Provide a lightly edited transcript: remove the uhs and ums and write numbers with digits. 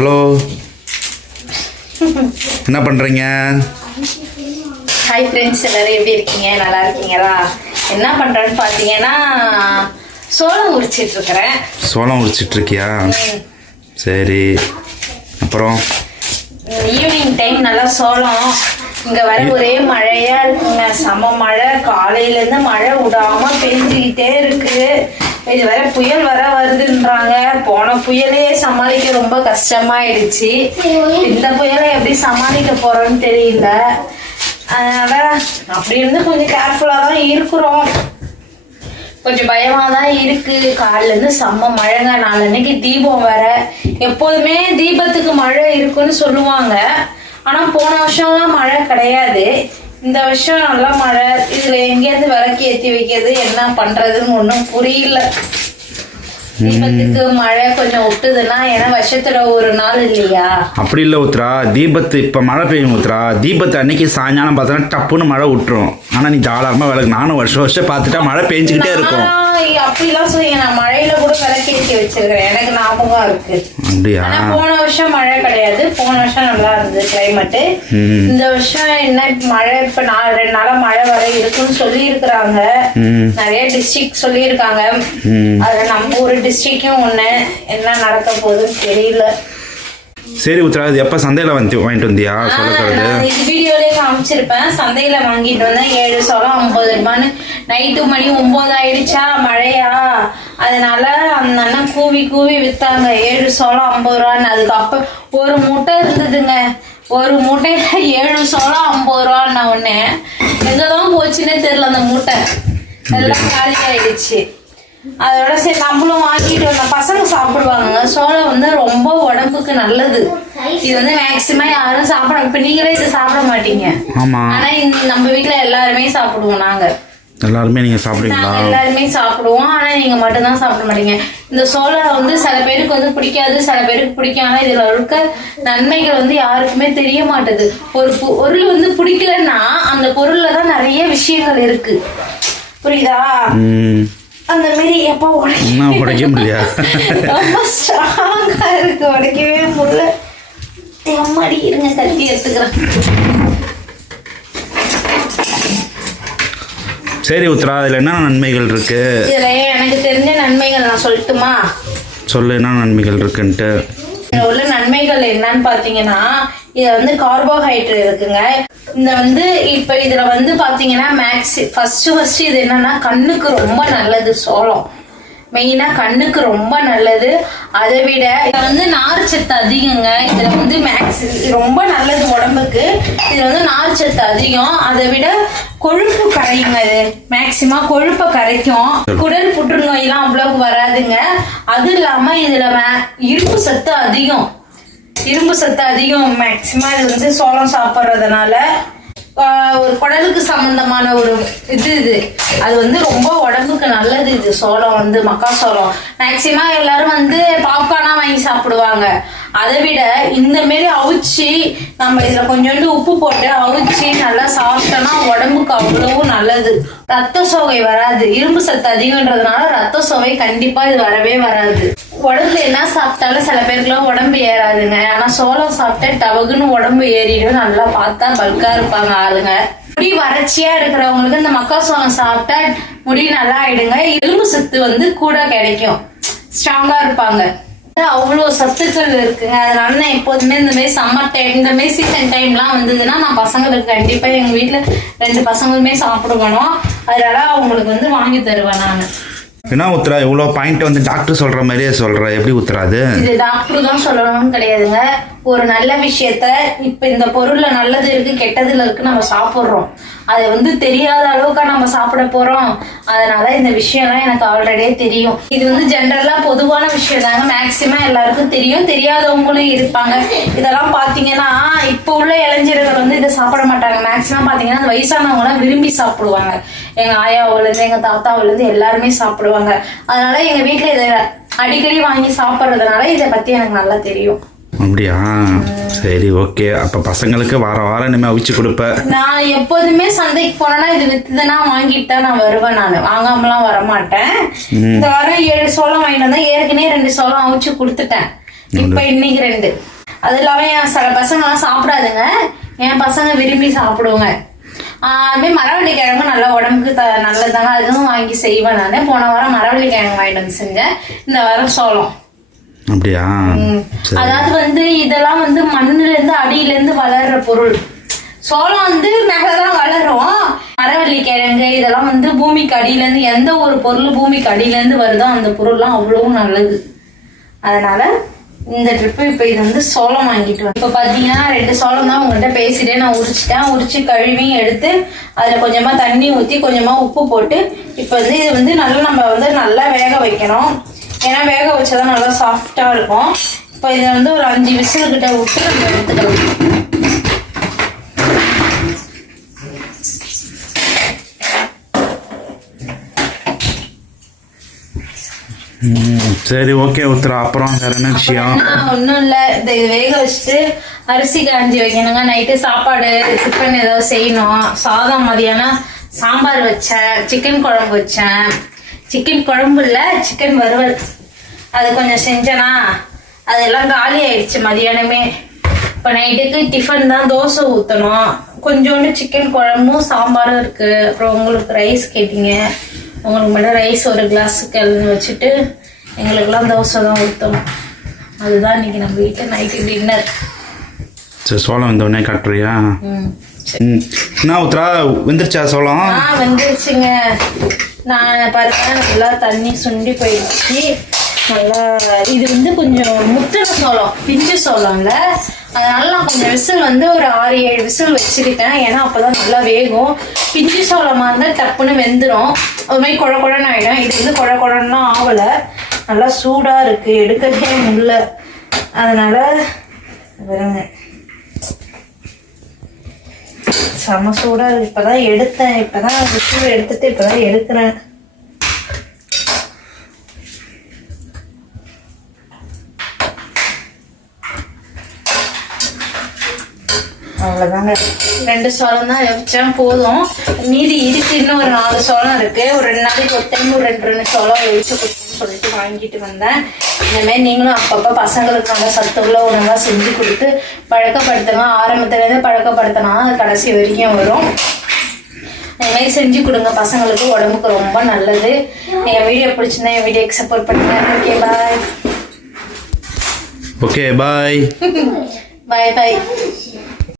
Hello, என்ன பண்ணுறீங்க? Hi friends, எல்லோரும் எப்படி இருக்கீங்க? நல்லா இருக்கீங்களா? என்ன பண்ணுறேன்னு பார்த்தீங்கன்னா சோளம் உரிச்சிட்ருக்கிறேன். சோளம் உரிச்சிட்ருக்கியா? சரி. அப்புறம் ஈவினிங் டைம் நல்லா சோளம். இங்கே வர ஒரே மழையாக இருக்குங்க, செம மழை. காலையிலேருந்து மழை விடாமல் பெஞ்சிக்கிட்டே இருக்குது. இது வர புயல் வர வருதுன்றாங்க. போன புயலே சமாளிக்க ரொம்ப கஷ்டமாயிடுச்சு. இந்த புயலை எப்படி சமாளிக்க போறோம்னு தெரியல. அதனால அப்படி இருந்து கொஞ்சம் கேர்ஃபுல்லாக தான் இருக்கிறோம். கொஞ்சம் பயமாக தான் இருக்கு. காலிலேருந்து செம்ம மழைங்க. நாளன்னைக்கு தீபம் வேற. எப்போதுமே தீபத்துக்கு மழை இருக்குன்னு சொல்லுவாங்க. ஆனால் போன வருஷம்லாம் மழை கிடையாது. இந்த வருஷம் நல்லா மழை. இதுல எங்கேயாவது விளக்கு ஏற்றி வைக்கிறது, என்ன பண்றதுன்னு ஒன்றும் புரியல. தீபத்துக்கு மழை கொஞ்சம் விட்டுதுன்னா, ஏன்னா வருஷத்துல ஒரு நாள் இல்லையா? அப்படி இல்லை உத்ரா. தீபத்து இப்போ மழை பெய்யும் உத்ரா. தீபத்து அன்னைக்கு சாயங்காலம் பார்த்தோன்னா டப்புன்னு மழை விட்டுரும். ஆனால் நீ தாராளமாக விளக்கு, நானும் வருஷம் பார்த்துட்டா மழை பெஞ்சிக்கிட்டே இருக்கும். அப்படிலாம் சொல்லுங்க. நான் மழையில கூட விளக்கு ஏற்றி வச்சிருக்கிறேன், எனக்கு ஞாபகம் இருக்கு. அப்படியா? போன வருஷம் மழை கிடையாது. போன வருஷம் நல்லா இருந்தது கிளைமேட்டு. இந்த வருஷம் என்ன மழை, இப்ப 2 நாளா மழை வர இருக்குன்னு சொல்லி இருக்கிறாங்க. நிறைய டிஸ்ட்ரிக்ட் சொல்லி இருக்காங்க. அதுல நம்ம ஒரு டிஸ்ட்ரிக்டும் ஒண்ணு. என்ன நடக்க போகுதுன்னு தெரியல. சரி உத்ரா, இது எப்போ சந்தையில் வாங்கிட்டு வந்தியா? சொல்லக்கிறது இது வீடியோலயே காமிச்சிருப்பேன். சந்தையில வாங்கிட்டு வந்தேன். 7 சோளம் 50 ரூபான்னு. நைட்டு மணி 9 ஆயிடுச்சா, மழையா, அதனால அந்த அண்ணன் கூவி கூவி வித்தாங்க. 7 சோளம் 50 ரூபான்னு. அதுக்கு அப்ப ஒரு மூட்டை இருந்ததுங்க. ஒரு மூட்டையில 7 சோளம் 50 ரூபான்னு. உடனே எங்கதான் போச்சுன்னே தெரியல. அந்த மூட்டை எல்லாம் காலி ஆயிடுச்சு. அதோட சரி நம்மளும் வாங்கிட்டு வந்தோம். பசங்க சாப்பிடுவாங்க. சோளம் வந்து ரொம்ப உடம்புக்கு நல்லது. இது வந்து மேக்சிமம் யாரும் சாப்பிட, இப்ப நீங்களே இதை சாப்பிட மாட்டீங்க. ஆனா நம்ம வீட்டுல எல்லாருமே சாப்பிடுவோம். நாங்க எல்லாருமே, நீங்க சாப்பிடுவீங்களா? எல்லாருமே சாப்பிடுவோம். ஆனா நீங்க மட்டும்தான் சாப்பிட மாட்டீங்க. இந்த சோளம் வந்து சில பேருக்கு வந்து பிடிக்காது, சில பேருக்கு பிடிக்கும். ஆனா இதுல இருக்க நன்மைகள் வந்து யாருக்குமே தெரிய மாட்டேது. ஒரு பொருள் வந்து பிடிக்கலன்னா அந்த பொருள்ல தான் நிறைய விஷயங்கள் இருக்கு. புரியுதா? அந்த மாதிரி எப்போ உடைக்க முடியாது. ரொம்ப ஸ்ட்ராங்கா இருக்கு, உடைக்கவே முடியல. அம்மாடி இருங்க, கத்தி எடுத்துக்கிறேன். சரி உத்ரா, இதுல என்ன நன்மைகள் இருக்கு? இதுல எனக்கு தெரிஞ்ச நன்மைகள் நான் சொல்லட்டுமா? சொல்லு, என்ன நன்மைகள் இருக்குன்ட்டு. இதுல உள்ள நன்மைகள் என்னன்னு பாத்தீங்கன்னா, இதுல வந்து கார்போஹைட்ரேட் இருக்குங்க. இந்த வந்து இப்ப இதுல வந்து பாத்தீங்கன்னா ஃபர்ஸ்ட் இது என்னன்னா, கண்ணுக்கு ரொம்ப நல்லது சோளம். மெயினா கண்ணுக்கு ரொம்ப நல்லது. அதை விட இதுல வந்து நார்ச்சத்து அதிகங்க. இதுல வந்து ரொம்ப நல்லது உடம்புக்கு. இதுல வந்து நார்ச்சத்து அதிகம். அதை விட கொழுப்பு கரையுங்க. இது மேக்சிமம் கொழுப்பை கரைக்கும். குடல் புற்றுநோய் எல்லாம் அவ்வளவு வராதுங்க. அது இல்லாம இதுல இரும்பு சத்து அதிகம். இரும்பு சத்து அதிகம் மேக்சிமம் இது வந்து சோளம் சாப்பிட்றதுனால. ஒரு குடலுக்கு சம்பந்தமான ஒரு இது அது வந்து ரொம்ப உடம்புக்கு நல்லது. இது சோளம் வந்து மக்காசோளம் மேக்சிமம் எல்லாரும் வந்து பாப்கார்னா வாங்கி சாப்பிடுவாங்க. அதை விட இந்த மாரி அவிச்சு நம்ம இதுல கொஞ்சோண்டு உப்பு போட்டு அவிச்சு நல்லா சாப்பிட்டோம்னா உடம்புக்கு அவ்வளவு நல்லது. ரத்த சோகை வராது. இரும்பு சத்து அதிகன்றதுனால ரத்த சோகை கண்டிப்பா இது வரவே வராது. உடம்புல என்ன சாப்பிட்டாலும் சில பேருக்குலாம் உடம்பு ஏறாதுங்க. ஆனா சோளம் சாப்பிட்டா டவகுன்னு உடம்பு ஏறிடும். நல்லா பார்த்தா பல்கா இருப்பாங்க ஆளுங்க. முடி வறட்சியா இருக்கிறவங்களுக்கு இந்த மக்காசோளம் சாப்பிட்டா முடி நல்லா ஆயிடுங்க. எலும்பு சத்து வந்து கூட கிடைக்கும். ஸ்ட்ராங்கா இருப்பாங்க. அவ்வளோ சத்துக்கள் இருக்குங்க. அதனால நான் எப்போதுமே இந்த மாதிரி சம்மர் டைம், இந்த மாதிரி சீசன் டைம்லாம் வந்ததுன்னா நான் பசங்களுக்கு கண்டிப்பா எங்க வீட்டுல 2 பசங்களுமே சாப்பிடுவணும். அதனால அவங்களுக்கு வந்து வாங்கி தருவேன் நான். என்ன உத்ரா, இவ்வளோ பாயிண்ட் வந்து டாக்டர் சொல்ற மாதிரியே சொல்ற, எப்படி உத்ராது? இது டாக்டர் தான் சொல்லணும்னு கிடையாதுங்க. ஒரு நல்ல விஷயத்த இப்ப இந்த பொருள்ல நல்லது இருக்கு கெட்டதுல இருக்கு நம்ம சாப்பிடுறோம். அது வந்து தெரியாத அளவுக்கா நம்ம சாப்பிட போறோம். அதனால இந்த விஷயம்லாம் எனக்கு ஆல்ரெடியே தெரியும். இது வந்து ஜென்ரலா பொதுவான விஷயம் தாங்க. மேக்சிமம் எல்லாருக்கும் தெரியும். தெரியாதவங்களும் இருப்பாங்க. இதெல்லாம் பாத்தீங்கன்னா இப்ப உள்ள இளைஞர்கள் வந்து இதை சாப்பிட மாட்டாங்க. மேக்சிமம் பாத்தீங்கன்னா வயசானவங்க எல்லாம் விரும்பி சாப்பிடுவாங்க. எங்க ஆயாவுல இருந்து எங்க தாத்தாவுல இருந்து எல்லாருமே சாப்பிடுவாங்க. அதனால எங்க வீட்டுல இதை அடிக்கடி வாங்கி சாப்பிடுறதுனால இதை பத்தி எனக்கு நல்லா தெரியும். அப்படியா? சரி, ஓகே. அப்ப பசங்களுக்கு வாரம் இனிமே அவிச்சு கொடுப்ப? நான் எப்போதுமே சந்தைக்கு போனா இது வித்துதுன்னா வாங்கிட்டு தான் நான் வருவேன். நான் வாங்காமலாம் வரமாட்டேன். இந்த வாரம் 7 சோளம் வாங்கிட்டு வந்தா, ஏற்கனவே 2 சோளம் அவிச்சு கொடுத்துட்டேன். இப்ப இன்னைக்கு 2. அது இல்லாம சில பசங்க எல்லாம் சாப்பிடாதுங்க, என் பசங்க விரும்பி சாப்பிடுவாங்க. அதுமாதிரி மரவள்ளி கிழங்கு நல்லா உடம்புக்கு நல்லதாங்க, அதுவும் வாங்கி செய்வேன் நான். போன வாரம் மரவள்ளி கிழங்கு வாங்கிட்டு வந்து செஞ்சேன், இந்த வாரம் சோளம். அப்படியா? அதாவது வந்து இதெல்லாம் வந்து மண்ணுல இருந்து அடியில இருந்து வளர்ற பொருள். சோளம் வந்து மேலதான் வளரும். மரவள்ளி கிழங்கு இதெல்லாம் வந்து பூமிக்கு அடியில இருந்து, எந்த ஒரு பொருள் பூமிக்கு அடியில இருந்து வருதோ அந்த பொருள்லாம் அவ்வளவு நல்லது. அதனால இந்த ட்ரிப்பு இப்ப இது வந்து சோளம் வாங்கிட்டு வந்தேன். இப்ப பாத்தீங்கன்னா 2 சோளம் தான் உங்கள்கிட்ட பேசிட்டே நான் உரிச்சிட்டேன். உரிச்சு கழுவியும் எடுத்து அதுல கொஞ்சமா தண்ணி ஊத்தி கொஞ்சமா உப்பு போட்டு இப்ப வந்து இது வந்து நல்லா நம்ம வந்து நல்லா வேக வைக்கணும். ஏன்னா வேக வச்சாதான் நல்லா சாஃப்டா இருக்கும். இப்ப இதை வந்து ஒரு 5 விசில் கிட்ட விட்டு நம்ம எடுத்துக்கலாம். சரி, ஓகே உத்ரா. அப்புறம் வேற என்ன விஷயம்? ஒன்றும் இல்லை, இதை வேக வச்சுட்டு அரிசி காஞ்சி வைக்கணுங்க. நைட்டு சாப்பாடு டிஃபன் ஏதாவது செய்யணும். சாதம், மதியானம் சாம்பார் வச்சேன், சிக்கன் குழம்பு வச்சேன். சிக்கன் குழம்பு இல்லை, சிக்கன் வறுவல். அது கொஞ்சம் செஞ்சேனா அதெல்லாம் காலி ஆயிடுச்சு மதியானமே. இப்போ நைட்டுக்கு டிஃபன் தான், தோசை ஊற்றணும். கொஞ்சோண்டு சிக்கன் குழம்பும் சாம்பாரும் இருக்கு. அப்புறம் உங்களுக்கு ரைஸ் கேட்டீங்க, உங்களுக்கு மட்டும் ரைஸ் ஒரு கிளாஸ் கிளம்பி வச்சுட்டு எங்களுக்கெல்லாம் தோசை தான் ஊற்றணும். அதுதான் இன்னைக்கு நம்ம வீட்டில் நைட்டு டின்னர். சரி, சோளம் இந்த உடனே காட்டுறியா? என்ன உத்ரா, வெந்துருச்சா சோளம்? வெந்துருச்சுங்க. நான் பாருங்க நல்லா தண்ணி சுண்டி போயிடுச்சு. நல்லா இது வந்து கொஞ்சம் முத்தின சோளம், பிஞ்சு சோளம்ல. அதனால நான் கொஞ்சம் விசில் வந்து ஒரு 6-7 விசில் வச்சுக்கிட்டேன். ஏன்னா அப்பதான் நல்லா வேகும். பிஞ்சு சோளமா இருந்தால் டப்புன்னு வெந்துடும், ஒரு மாதிரி குழ குழன்னு ஆயிடும். இது வந்து குழ குழன்னா ஆகலை, நல்லா சூடா இருக்கு, எடுக்கவே முடியல. அதனால வருங்க செம சூடா இருக்கு. இப்பதான் எடுத்தேன், இப்பதான் விசில் எடுத்துட்டு இப்பதான் எடுக்கிறேன். அவ்வளவுதாங்க, 2 சோளம் தான் வச்சேன் போதும். மீதி இருக்கு, இன்னும் ஒரு 4 சோளம் இருக்கு. ஒரு 2 நாளைக்கு ஒரு டைம் ஒரு 2 சோளம் வச்சு கொடுக்குன்னு சொல்லிட்டு வாங்கிட்டு வந்தேன். இந்த மாதிரி நீங்களும் அப்பப்போ பசங்களுக்கு நல்லா சத்துள்ள உணவா செஞ்சு கொடுத்து பழக்கப்படுத்துங்க. ஆரம்பத்துல இருந்து பழக்கப்படுத்தினா கடைசி வரைக்கும் வரும். இந்த மாதிரி செஞ்சு கொடுங்க, பசங்களுக்கு உடம்புக்கு ரொம்ப நல்லது. என் வீடியோ பிடிச்சிருந்தா என் வீடியோக்கு சப்போர்ட் பண்ணுங்க. Okay bye. Okay bye. Bye பாய்.